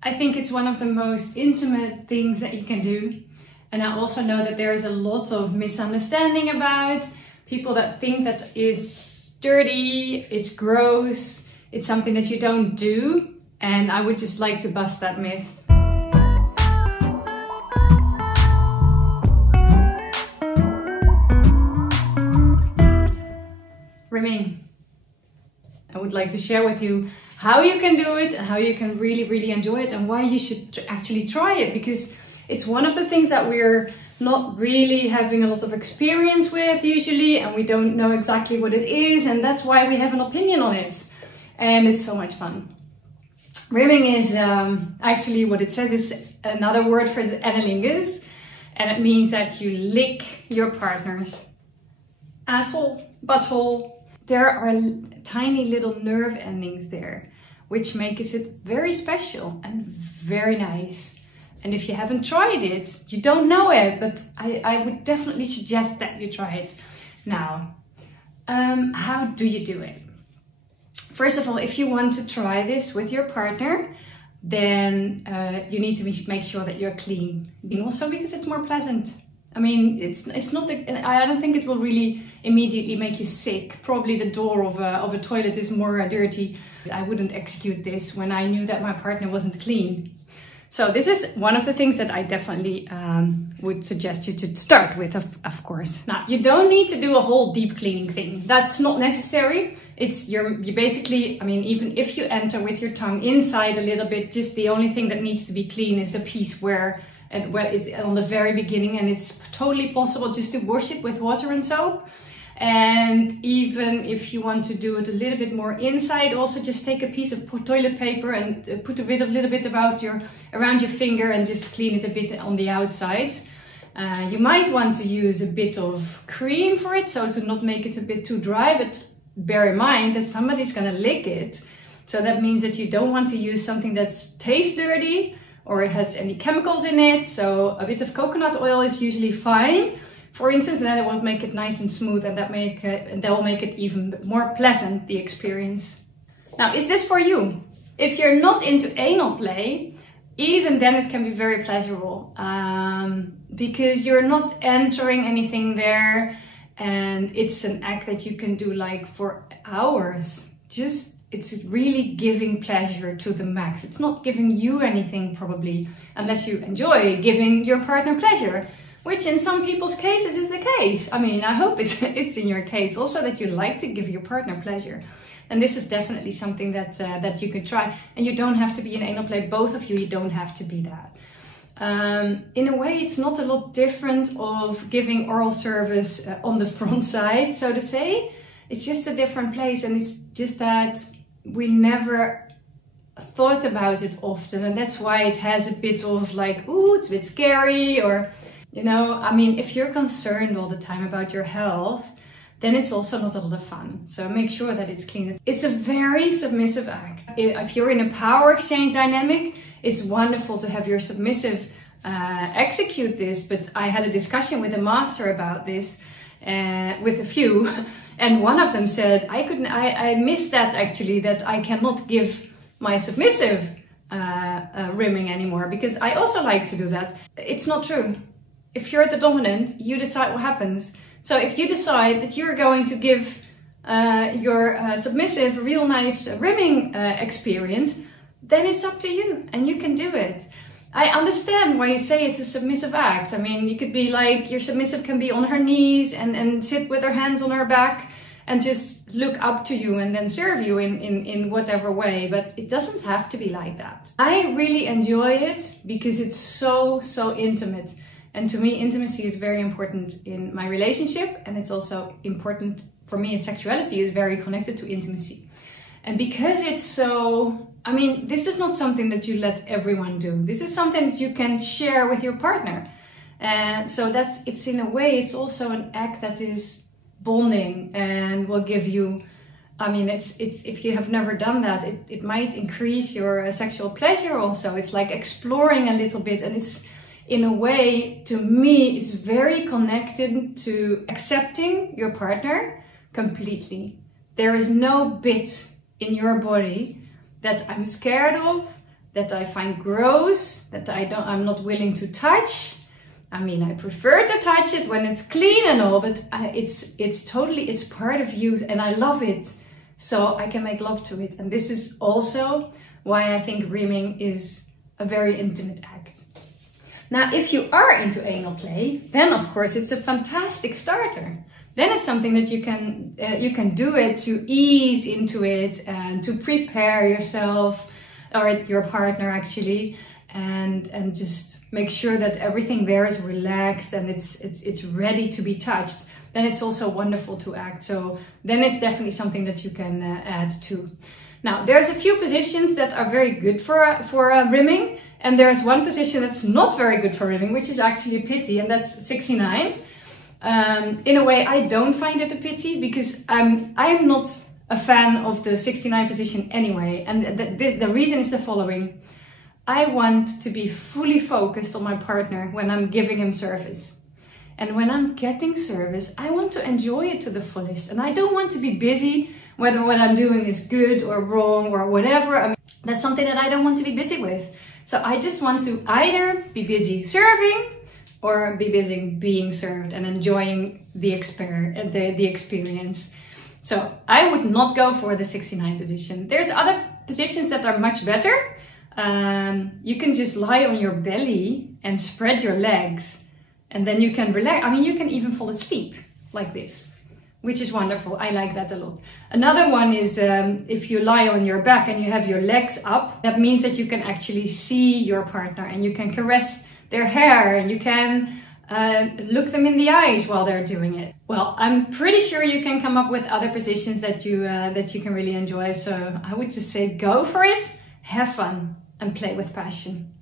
I think it's one of the most intimate things that you can do. And I also know that there is a lot of misunderstanding about people that think that is dirty, it's gross, it's something that you don't do. And I would just like to bust that myth. Rimming. I would like to share with you how you can do it and how you can really enjoy it and why you should actually try it, because it's one of the things that we're not really having a lot of experience with usually, and we don't know exactly what it is, and that's why we have an opinion on it. And it's so much fun. Rimming is actually what it says is another word for anilingus, and it means that you lick your partner's asshole, butthole. There are tiny little nerve endings there, which makes it very special and very nice. And if you haven't tried it, you don't know it, but I would definitely suggest that you try it. Now, how do you do it? First of all, if you want to try this with your partner, then you need to make sure that you're clean. And also because it's more pleasant. I mean, it's not. I don't think it will really immediately make you sick. Probably the door of a toilet is more dirty. I wouldn't execute this when I knew that my partner wasn't clean. So this is one of the things that I definitely would suggest you to start with, of course. Now, you don't need to do a whole deep cleaning thing. That's not necessary. You basically, I mean, even if you enter with your tongue inside a little bit, just the only thing that needs to be clean is the piece where it's on the very beginning, and it's totally possible just to wash it with water and soap. And even if you want to do it a little bit more inside, also just take a piece of toilet paper and put a little bit around your finger and just clean it a bit on the outside. You might want to use a bit of cream for it, so to not make it a bit too dry, but bear in mind that somebody's gonna lick it. So that means that you don't want to use something that tastes dirty or it has any chemicals in it. So a bit of coconut oil is usually fine, for instance, and then it will make it nice and smooth, and that will make it even more pleasant, the experience. Now, is this for you? If you're not into anal play, even then it can be very pleasurable, because you're not entering anything there, and it's an act that you can do like for hours. It's really giving pleasure to the max. It's not giving you anything probably, unless you enjoy giving your partner pleasure, which in some people's cases is the case. I mean, I hope it's in your case also that you like to give your partner pleasure. And this is definitely something that you could try. And you don't have to be an anal play, both of you don't have to be that. In a way, it's not a lot different of giving oral service on the front side, so to say. It's just a different place, and it's just that we never thought about it often, and that's why it has a bit of like, ooh, it's a bit scary, or, you know, I mean, if you're concerned all the time about your health, then it's also not a lot of fun. So make sure that it's clean. It's a very submissive act. If you're in a power exchange dynamic, it's wonderful to have your submissive execute this, but I had a discussion with a master about this, with a few, and one of them said, I missed that actually, that I cannot give my submissive rimming anymore, because I also like to do that. It's not true. If you're the dominant, you decide what happens. So if you decide that you're going to give your submissive a real nice rimming experience, then it's up to you and you can do it. I understand why you say it's a submissive act. I mean, you could be like, your submissive can be on her knees and sit with her hands on her back and just look up to you and then serve you in whatever way, but it doesn't have to be like that. I really enjoy it because it's so intimate. And to me, intimacy is very important in my relationship, and it's also important for me, sexuality is very connected to intimacy. And because it's so, I mean, this is not something that you let everyone do. This is something that you can share with your partner. And so it's in a way, it's also an act that is bonding and will give you, I mean, it's if you have never done that, it might increase your sexual pleasure also. It's like exploring a little bit, and it's, in a way, to me, it's very connected to accepting your partner completely. There is no bit in your body that I'm scared of, that I find gross, that I'm not willing to touch. I mean, I prefer to touch it when it's clean and all, but it's part of you and I love it. So I can make love to it. And this is also why I think rimming is a very intimate act. Now, if you are into anal play, then of course it's a fantastic starter. Then it's something that you can do it to ease into it and to prepare yourself or your partner actually, and just make sure that everything there is relaxed and it's ready to be touched. Then it's also wonderful to act. So then it's definitely something that you can add to. Now, there's a few positions that are very good for rimming, and there's one position that's not very good for rimming, which is actually a pity, and that's 69. In a way, I don't find it a pity because I'm not a fan of the 69 position anyway. And the reason is the following. I want to be fully focused on my partner when I'm giving him service. And when I'm getting service, I want to enjoy it to the fullest. And I don't want to be busy, whether what I'm doing is good or wrong or whatever. I mean, that's something that I don't want to be busy with. So I just want to either be busy serving or be busy being served and enjoying the experience. So I would not go for the 69 position. There's other positions that are much better. You can just lie on your belly and spread your legs, and then you can relax. I mean, you can even fall asleep like this, which is wonderful. I like that a lot. Another one is if you lie on your back and you have your legs up, that means that you can actually see your partner and you can caress their hair and you can look them in the eyes while they're doing it. Well, I'm pretty sure you can come up with other positions that you can really enjoy. So I would just say go for it, have fun and play with passion.